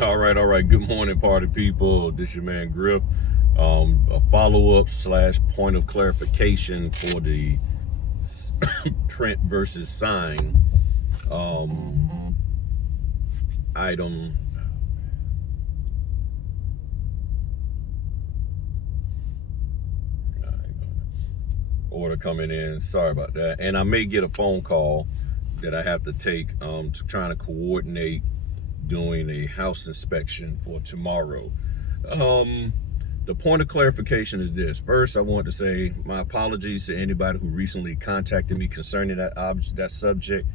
All right. Good morning, party people. This your man Griff. A follow-up / point of clarification for the print versus sign item. Order coming in. Sorry about that. And I may get a phone call that I have to take to trying to coordinate doing a house inspection for tomorrow. The point of clarification is this. First, I want to say my apologies to anybody who recently contacted me concerning that subject.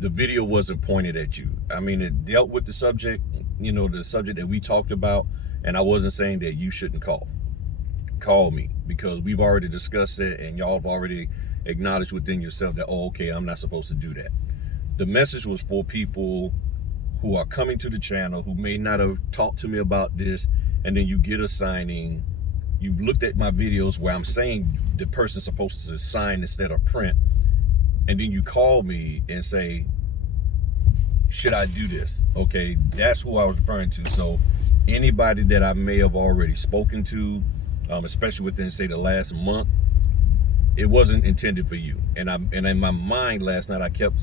The video wasn't pointed at you. I mean, it dealt with the subject, the subject that we talked about, and I wasn't saying that you shouldn't call me, because we've already discussed it and y'all have already acknowledged within yourself that, oh, okay, I'm not supposed to do that. The message was for people who are coming to the channel who may not have talked to me about this, and then you get a signing. You've looked at my videos where I'm saying the person's supposed to sign instead of print, and then you call me and say, should I do this? Okay, that's who I was referring to. So anybody that I may have already spoken to, especially within, say, the last month, it wasn't intended for you. And in my mind last night, I kept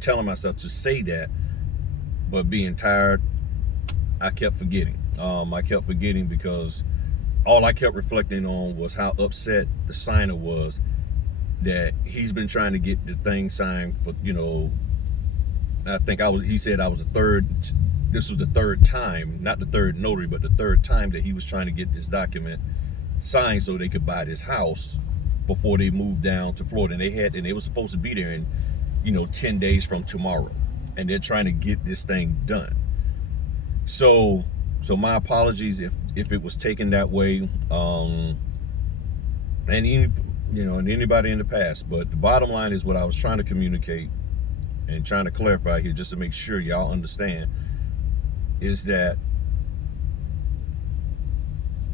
telling myself to say that, but being tired, I kept forgetting. I kept forgetting because all I kept reflecting on was how upset the signer was that he's been trying to get the thing signed for, I think he said I was this was the third time, not the third notary, but the third time that he was trying to get this document signed so they could buy this house before they moved down to Florida. And they were supposed to be there in, 10 days from tomorrow. And they're trying to get this thing done. So my apologies if it was taken that way, and anybody in the past. But the bottom line is what I was trying to communicate and trying to clarify here, just to make sure y'all understand, is that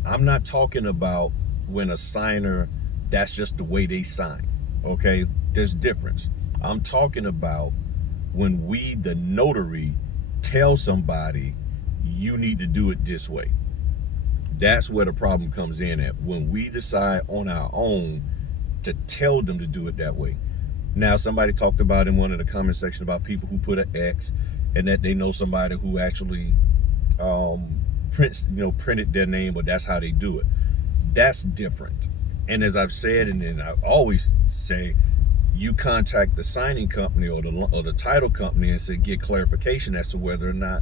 I'm not talking about when a signer, that's just the way they sign. Okay, there's difference. I'm talking about when we, the notary, tell somebody you need to do it this way. That's where the problem comes in at, when we decide on our own to tell them to do it that way. Now, somebody talked about in one of the comment section about people who put an X and that they know somebody who actually printed their name, but that's how they do it. That's different. And as I've said, and then I always say, you contact the signing company or the title company and say, get clarification as to whether or not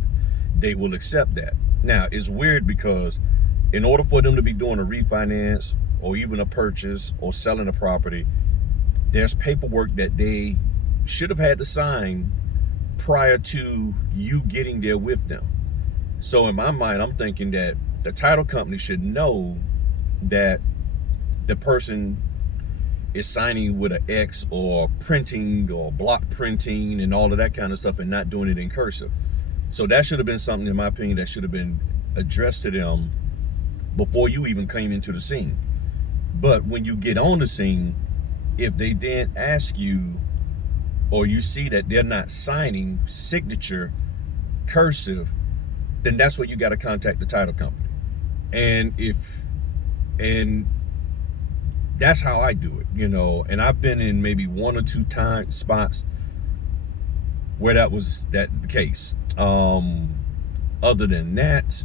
they will accept that. Now, it's weird because in order for them to be doing a refinance or even a purchase or selling a property, there's paperwork that they should have had to sign prior to you getting there with them. So in my mind, I'm thinking that the title company should know that the person is signing with an X or printing or block printing and all of that kind of stuff and not doing it in cursive. So that should have been something, in my opinion, that should have been addressed to them before you even came into the scene. But when you get on the scene, if they then ask you, or you see that they're not signing signature cursive, then that's where you got to contact the title company. And that's how I do it, and I've been in maybe one or two spots where that was the case. Other than that,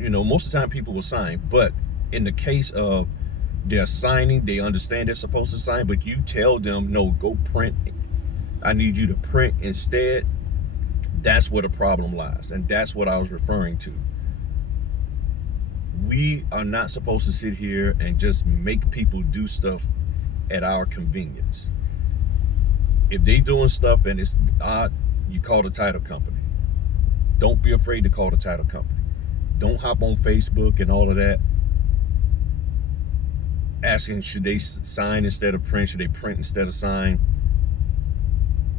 most of the time people will sign, but in the case of they're signing, they understand they're supposed to sign, but you tell them, no, go print. I need you to print instead. That's where the problem lies. And that's what I was referring to. We are not supposed to sit here and just make people do stuff at our convenience. If they doing stuff and it's odd, you call the title company. Don't be afraid to call the title company. Don't hop on Facebook and all of that asking, should they sign instead of print? Should they print instead of sign?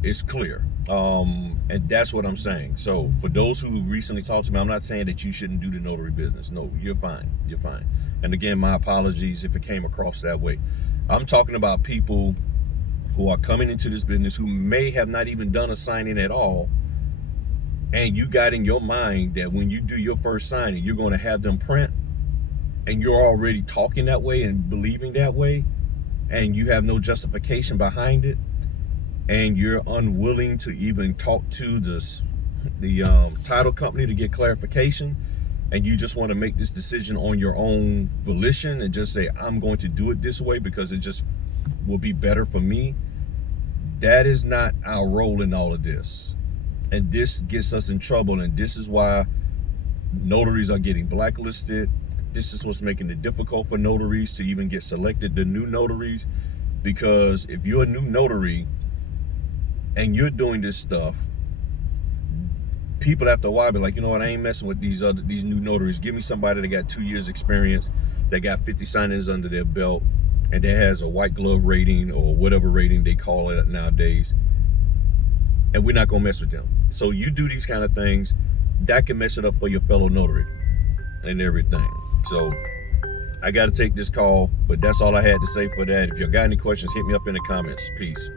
It's clear. And that's what I'm saying. So for those who recently talked to me, I'm not saying that you shouldn't do the notary business. No, you're fine. You're fine. And again, my apologies if it came across that way. I'm talking about people who are coming into this business who may have not even done a signing at all, and you got in your mind that when you do your first signing, you're going to have them print, and you're already talking that way and believing that way, and you have no justification behind it, and you're unwilling to even talk to the title company to get clarification, and you just want to make this decision on your own volition and just say, I'm going to do it this way because it just will be better for me. That is not our role in all of this. And this gets us in trouble, and this is why notaries are getting blacklisted. This is what's making it difficult for notaries to even get selected, the new notaries, because if you're a new notary and you're doing this stuff, people after a while be like, you know what, I ain't messing with these new notaries. Give me somebody that got 2 years experience, that got 50 signings under their belt, and that has a white glove rating or whatever rating they call it nowadays, and we're not gonna mess with them. So you do these kind of things, that can mess it up for your fellow notary and everything. So I got to take this call, but that's all I had to say for that. If you got any questions, hit me up in the comments. Peace.